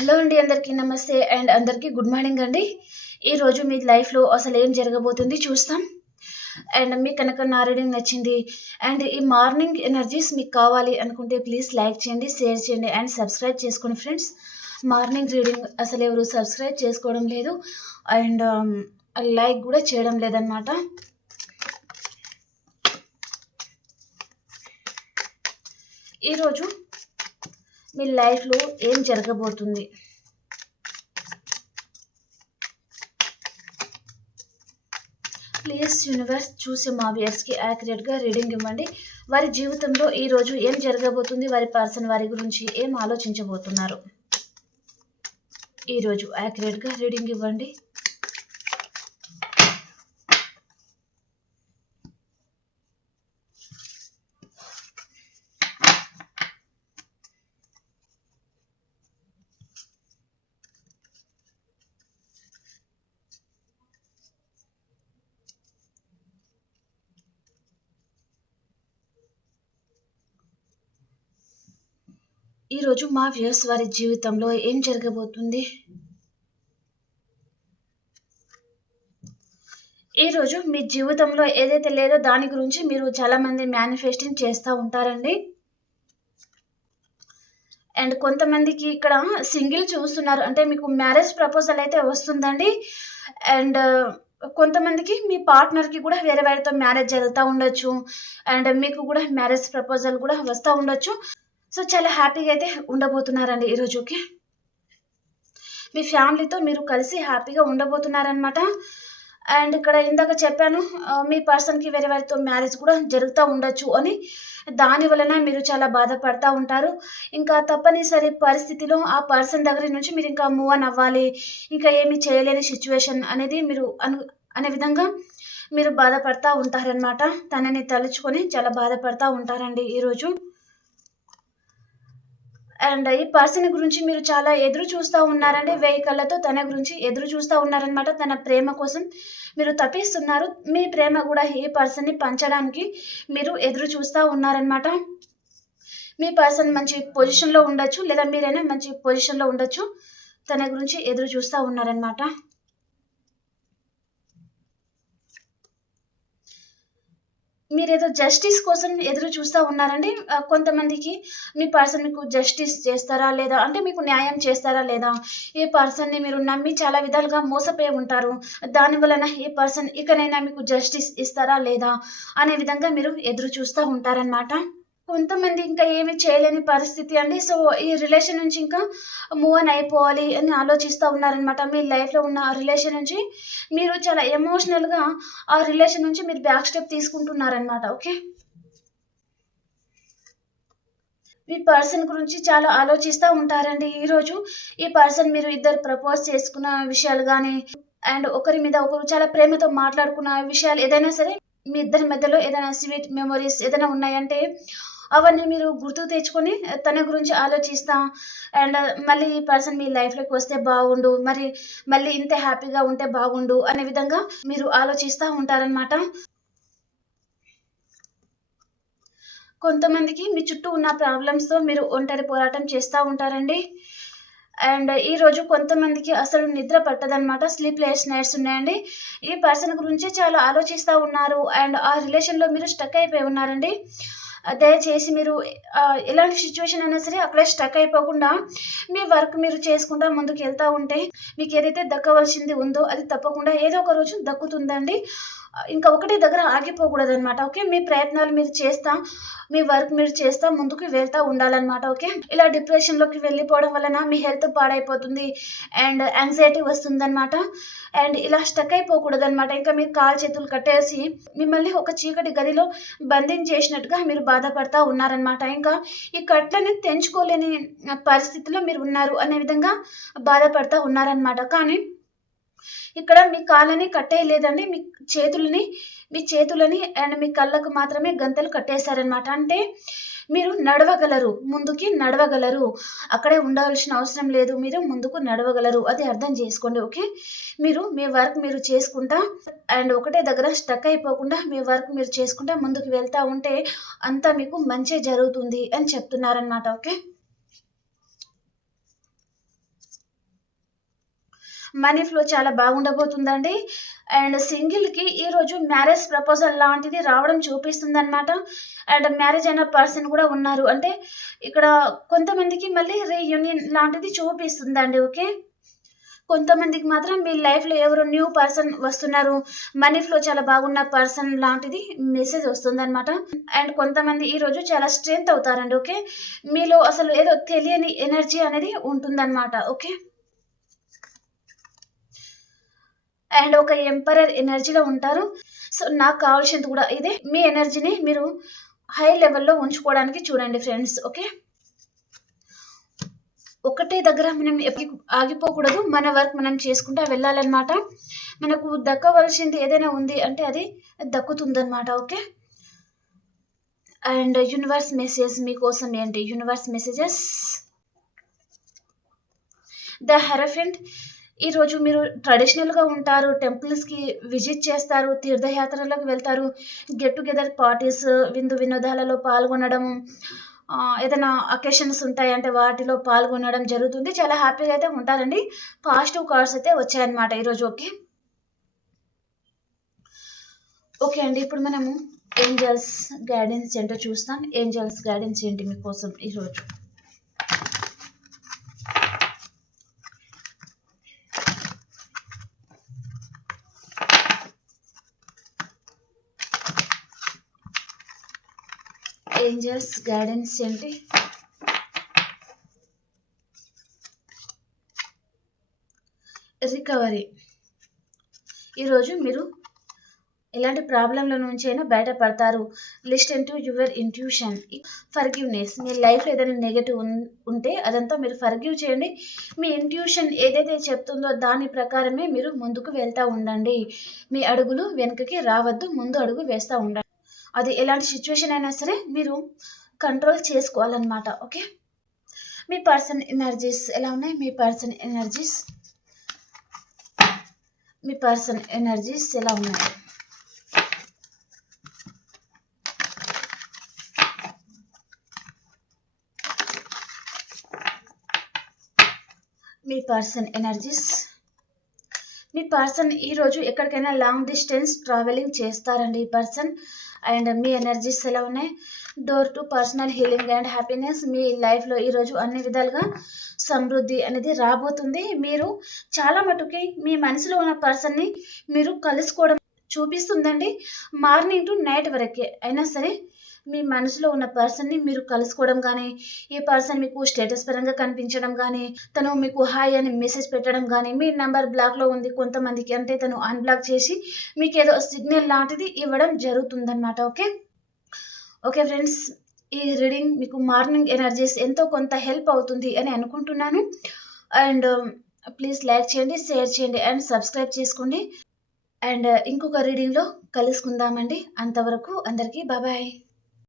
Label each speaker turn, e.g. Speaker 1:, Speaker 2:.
Speaker 1: Hello అండి అందరికీ నమస్తే అండ్ అందరికీ గుడ్ మార్నింగ్ అండి. ఈరోజు మీ లైఫ్లో అసలు ఏం జరగబోతుంది చూస్తాం. అండ్ మీకు కనుక నా రీడింగ్ నచ్చింది. అండ్ ఈ మార్నింగ్ ఎనర్జీస్ మీకు కావాలి అనుకుంటే ప్లీజ్ లైక్ చేయండి షేర్ చేయండి అండ్ సబ్స్క్రైబ్ చేసుకోండి ఫ్రెండ్స్ మార్నింగ్ రీడింగ్ అసలు ఎవరు సబ్స్క్రైబ్ చేసుకోవడం లేదు. అండ్ um, లైక్ కూడా చేయడం లేదనమాట ఈరోజు మీ లైఫ్లో ఏం జరగబోతుంది? ప్లీజ్ యూనివర్స్ చూసి మా వ్యూయర్స్కి యాక్యురేట్గా రీడింగ్ ఇవ్వండి. వారి జీవితంలో ఈరోజు ఏం జరగబోతుంది? వారి పర్సన్ వారి గురించి ఏం ఆలోచించబోతున్నారు? ఈరోజు యాక్యురేట్గా రీడింగ్ ఇవ్వండి. ఈరోజు మా వ్యూస్ వారి జీవితంలో ఏం జరగబోతుంది? ఈరోజు మీ జీవితంలో ఏదైతే లేదో దాని గురించి మీరు చాలామంది మేనిఫెస్టింగ్ చేస్తూ ఉంటారండి. అండ్ కొంతమందికి ఇక్కడ సింగిల్ చూస్తున్నారు. అంటే మీకు మ్యారేజ్ ప్రపోజల్ అయితే వస్తుందండి. అండ్ uh, కొంతమందికి మీ పార్ట్నర్కి కూడా వేరే వేరేతో మ్యారేజ్ జరుగుతూ ఉండొచ్చు. అండ్ మీకు కూడా మ్యారేజ్ ప్రపోజల్ కూడా వస్తూ ఉండొచ్చు. సో చాలా హ్యాపీగా అయితే ఉండబోతున్నారండి ఈరోజు ఓకే మీ ఫ్యామిలీతో మీరు కలిసి హ్యాపీగా ఉండబోతున్నారనమాట అండ్ ఇక్కడ ఇందాక చెప్పాను మీ పర్సన్కి వేరే వారితో మ్యారేజ్ కూడా జరుగుతూ ఉండొచ్చు అని. దాని వలన మీరు చాలా బాధపడతా ఉంటారు. ఇంకా తప్పనిసరి పరిస్థితిలో ఆ పర్సన్ దగ్గర నుంచి మీరు ఇంకా మూవ్ అన్ అవ్వాలి. ఇంకా ఏమి చేయలేని సిచ్యువేషన్ అనేది మీరు అను అనే విధంగా మీరు బాధపడతా ఉంటారనమాట తనని తలుచుకొని చాలా బాధపడతా ఉంటారండి ఈరోజు అండ్ ఈ పర్సన్ గురించి మీరు చాలా ఎదురు చూస్తూ ఉన్నారండి. వెయ్యి కళ్ళతో తన గురించి ఎదురు చూస్తూ ఉన్నారనమాట తన ప్రేమ కోసం మీరు తప్పిస్తున్నారు. మీ ప్రేమ కూడా ఈ పర్సన్ని పంచడానికి మీరు ఎదురు చూస్తూ ఉన్నారనమాట మీ పర్సన్ మంచి పొజిషన్లో ఉండొచ్చు లేదా మీరైనా మంచి పొజిషన్లో ఉండొచ్చు తన గురించి ఎదురు చూస్తూ ఉన్నారనమాట మీరేదో జస్టిస్ కోసం ఎదురు చూస్తూ ఉన్నారండి? కొంతమందికి మీ పర్సన్ మీకు జస్టిస్ చేస్తారా లేదా? అంటే మీకు న్యాయం చేస్తారా లేదా? ఈ పర్సన్ని మీరు నమ్మి చాలా విధాలుగా మోసపోయి ఉంటారు. దాని వలన ఈ పర్సన్ ఇకనైనా మీకు జస్టిస్ ఇస్తారా లేదా? అనే విధంగా మీరు ఎదురు చూస్తూ ఉంటారనమాట కొంతమంది ఇంకా ఏమి చేయలేని పరిస్థితి అండి. సో ఈ రిలేషన్ నుంచి ఇంకా మూవ్ అన్ అయిపోవాలి అని ఆలోచిస్తూ ఉన్నారనమాట మీ లైఫ్లో ఉన్న ఆ రిలేషన్ నుంచి మీరు చాలా ఎమోషనల్గా ఆ రిలేషన్ నుంచి మీరు బ్యాక్ స్టెప్ తీసుకుంటున్నారనమాట ఓకే మీ పర్సన్ గురించి చాలా ఆలోచిస్తూ ఉంటారండి. ఈరోజు ఈ పర్సన్ మీరు ఇద్దరు ప్రపోజ్ చేసుకున్న విషయాలు కానీ అండ్ ఒకరి మీద ఒకరు చాలా ప్రేమతో మాట్లాడుకున్న విషయాలు ఏదైనా సరే మీ ఇద్దరి మధ్యలో ఏదైనా స్వీట్ మెమొరీస్ ఏదైనా ఉన్నాయంటే అవన్నీ మీరు గుర్తుకు తెచ్చుకొని తన గురించి ఆలోచిస్తా. అండ్ మళ్ళీ ఈ పర్సన్ మీ లైఫ్లోకి వస్తే బాగుండు మరి మళ్ళీ ఇంత హ్యాపీగా ఉంటే బాగుండు అనే విధంగా మీరు ఆలోచిస్తూ ఉంటారనమాట కొంతమందికి మీ చుట్టూ ఉన్న ప్రాబ్లమ్స్తో మీరు ఒంటరి పోరాటం చేస్తూ ఉంటారండి. అండ్ ఈరోజు కొంతమందికి అసలు నిద్ర పట్టదనమాట స్లీప్లెస్ నైట్స్ ఉన్నాయండి. ఈ పర్సన్ గురించి చాలా ఆలోచిస్తూ ఉన్నారు. అండ్ ఆ రిలేషన్లో మీరు స్టక్ అయిపోయి ఉన్నారండి. దయచేసి మీరు ఎలాంటి సిచ్యువేషన్ అయినా సరే అక్కడే స్టక్ అయిపోకుండా మీ వర్క్ మీరు చేసుకుంటా ముందుకు వెళ్తూ ఉంటే మీకు ఏదైతే దక్కవలసింది ఉందో అది తప్పకుండా ఏదో ఒక రోజు దక్కుతుందండి. ఇంకా ఒకటి దగ్గర ఆగిపోకూడదు అనమాట ఓకే? మీ ప్రయత్నాలు మీరు చేస్తా మీ వర్క్ మీరు చేస్తా ముందుకు వెళ్తూ ఉండాలన్నమాట ఓకే? ఇలా డిప్రెషన్లోకి వెళ్ళిపోవడం వలన మీ హెల్త్ పాడైపోతుంది అండ్ యాంగ్జైటీ వస్తుందన్నమాట అండ్ ఇలా స్టక్ అయిపోకూడదు అనమాట ఇంకా మీరు కాలు చేతులు కట్టేసి మిమ్మల్ని ఒక చీకటి గదిలో బంధించేసినట్టుగా మీరు బాధపడతా ఉన్నారనమాట ఇంకా ఈ కట్లని తెంచుకోలేని పరిస్థితిలో మీరు ఉన్నారు అనే విధంగా బాధపడతా ఉన్నారనమాట కానీ ఇక్కడ మీ కాళ్ళని కట్టేయలేదండి. మీ చేతులని మీ చేతులని అండ్ మీ కళ్ళకు మాత్రమే గంతలు కట్టేశారనమాట అంటే మీరు నడవగలరు ముందుకి నడవగలరు. అక్కడే ఉండాల్సిన అవసరం లేదు మీరు ముందుకు నడవగలరు. అది అర్థం చేసుకోండి ఓకే? మీరు మీ వర్క్ మీరు చేసుకుంటా అండ్ ఒకటే దగ్గర స్టక్ అయిపోకుండా మీ వర్క్ మీరు చేసుకుంటా ముందుకు వెళ్తా ఉంటే అంతా మీకు మంచి జరుగుతుంది అని చెప్తున్నారనమాట ఓకే? మనీ ఫ్లో చాలా బాగుండబోతుందండి. అండ్ సింగిల్కి ఈరోజు మ్యారేజ్ ప్రపోజల్ లాంటిది రావడం చూపిస్తుందన్నమాట. అండ్ మ్యారేజ్ అయిన పర్సన్ కూడా ఉన్నారు. అంటే ఇక్కడ కొంతమందికి మళ్ళీ రీయూనియన్ లాంటిది చూపిస్తుందండి ఓకే? కొంతమందికి మాత్రం మీ లైఫ్లో ఎవరు న్యూ పర్సన్ వస్తున్నారు మనీ ఫ్లో చాలా బాగున్న పర్సన్ లాంటిది మెసేజ్ వస్తుందన్నమాట. అండ్ కొంతమంది ఈరోజు చాలా స్ట్రెంత్ అవుతారండి ఓకే? మీలో అసలు ఏదో తెలియని ఎనర్జీ అనేది ఉంటుందన్నమాట ఓకే? అండ్ ఒక ఎంపరర్ ఎనర్జీలో ఉంటారు. సో నాకు కావాల్సింది కూడా ఇదే. మీ ఎనర్జీని మీరు హై లెవెల్లో ఉంచుకోవడానికి చూడండి ఫ్రెండ్స్ ఓకే? ఒకటే దగ్గర మనం ఎప్పటికి ఆగిపోకూడదు. మన వర్క్ మనం చేసుకుంటూ వెళ్ళాలన్నమాట. మనకు దక్కవలసింది ఏదైనా ఉంది అంటే అది దక్కుతుందన్నమాట ఓకే? అండ్ యూనివర్స్ మెసేజ్ మీకోసం ఏంటి? Universe messages. ద హెరఫెంట్ ఈరోజు మీరు ట్రెడిషనల్గా ఉంటారు టెంపుల్స్కి విజిట్ చేస్తారు తీర్థయాత్రలకు వెళ్తారు గెట్ టుగెదర్ పార్టీస్ విందు వినోదాలలో పాల్గొనడం ఏదైనా అకేషన్స్ ఉంటాయి అంటే వాటిలో పాల్గొనడం జరుగుతుంది. చాలా హ్యాపీగా అయితే ఉంటారండి. పాజిటివ్ కార్డ్స్ అయితే వచ్చాయన్నమాట ఈరోజు ఓకే? ఓకే అండి ఇప్పుడు మనము ఏంజల్స్ గైడెన్స్ ఏంటో చూస్తాం. ఏంజల్స్ గైడెన్స్ ఏంటి మీకోసం ఈరోజు ఏంజల్స్ గైడెన్స్ ఏంటి? రికవరీ. ఈరోజు మీరు ఎలాంటి ప్రాబ్లంల నుంచి అయినా బయటపడతారు. Listen to your intuition. Forgiveness మీ లైఫ్లో ఏదైనా నెగటివ్ ఉంటే అదంతా మీరు ఫర్గివ్ చేయండి. మీ ఇంట్యూషన్ ఏదైతే చెప్తుందో దాని ప్రకారమే మీరు ముందుకు వెళ్తూ ఉండండి. మీ అడుగులు వెనుకకి రావద్దు ముందు అడుగు వేస్తూ ఉండండి. అది ఎలాంటి సిచ్యువేషన్ అయినా సరే మీరు కంట్రోల్ చేసుకోవాలన్నమాట ఓకే మీ పర్సన్ ఎనర్జీస్ ఎలా ఉన్నాయి? మీ పర్సన్ ఎనర్జీస్ మీ పర్సన్ ఎనర్జీస్ ఎలా ఉన్నాయి? మీ పర్సన్ ఎనర్జీస్ మీ పర్సన్ ఈరోజు ఎక్కడికైనా లాంగ్ డిస్టెన్స్ ట్రావెలింగ్ చేస్తారండి ఈ పర్సన్. అండ్ మీ ఎనర్జీస్ ఎలా ఉన్నాయి? Door to personal healing and happiness. మీ లైఫ్లో ఈరోజు అన్ని విధాలుగా సమృద్ధి అనేది రాబోతుంది. మీరు చాలా మటుకి మీ మనసులో ఉన్న పర్సన్ని మీరు కలుసుకోవడం చూపిస్తుందండి. మార్నింగ్ టు నైట్ వరకే. అయినా సరే మీ మనసులో ఉన్న పర్సన్ని మీరు కలుసుకోవడం కానీ ఈ పర్సన్ మీకు స్టేటస్ పరంగా కనిపించడం కానీ తను మీకు హాయ్ అని మెసేజ్ పెట్టడం కానీ మీ నంబర్ బ్లాక్లో ఉంది కొంతమందికి అంటే తను అన్బ్లాక్ చేసి మీకు ఏదో సిగ్నల్ లాంటిది ఇవ్వడం జరుగుతుందన్నమాట ఓకే? ఓకే ఫ్రెండ్స్ ఈ రీడింగ్ మీకు మార్నింగ్ ఎనర్జీస్ ఎంతో కొంత హెల్ప్ అవుతుంది అని అనుకుంటున్నాను. అండ్ ప్లీజ్ లైక్ చేయండి షేర్ చేయండి అండ్ సబ్స్క్రైబ్ చేసుకోండి. అండ్ ఇంకొక రీడింగ్లో కలుసుకుందామండి. అంతవరకు అందరికీ బాబాయ్